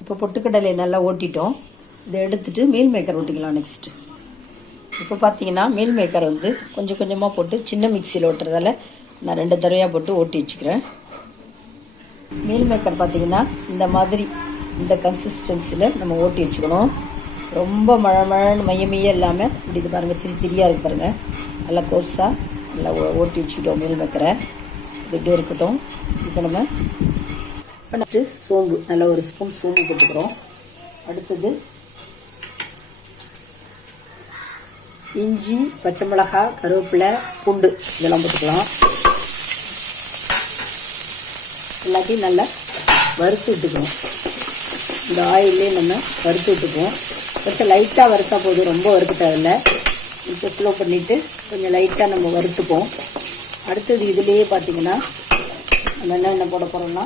இப்போ பொட்டுக்கடலையை நல்லா ஓட்டிட்டோம். இதை எடுத்துகிட்டு மீல் மேக்கர் ஓட்டிக்கலாம் நெக்ஸ்ட்டு. இப்போ பார்த்தீங்கன்னா மீல் மேக்கர் வந்து கொஞ்சம் கொஞ்சமாக போட்டு சின்ன மிக்சியில் ஓட்டுறதால நான் 2 தடவையாக போட்டு ஓட்டி வச்சுக்கிறேன். மீல் மேக்கர் பார்த்தீங்கன்னா இந்த மாதிரி இந்த கன்சிஸ்டன்சியில் நம்ம ஓட்டி வச்சுக்கணும். ரொம்ப மழை மையமையே இல்லாமல் இப்படி இது பாருங்கள், திரியாக இருக்கு பாருங்கள். நல்லா கோர்ஸாக நல்லா ஓட்டி வச்சுக்கிட்டோம் மீல் மேக்கரை. இது இப்படி இருக்கட்டும். இப்போ நம்ம நெக்ஸ்ட்டு சோம்பு, நல்லா ஒரு ஸ்பூன் சோம்பு போட்டுக்கிறோம். அடுத்தது இஞ்சி, பச்சை மிளகாய், கருவேப்பிலை, பூண்டு இதெல்லாம் போட்டுக்கலாம். எல்லாத்தையும் நல்லா வறுத்து விட்டுக்குவோம். இந்த ஆயிலே நம்ம வறுத்து விட்டுக்குவோம். கொஞ்சம் லைட்டாக வறுத்தா போதும், ரொம்ப வறுக்க தேவையில்லை. இப்போ ஸ்லோ பண்ணிவிட்டு கொஞ்சம் லைட்டாக நம்ம வறுத்துப்போம். அடுத்தது இதுலேயே பார்த்திங்கன்னா நம்ம என்ன போட போகிறோம்னா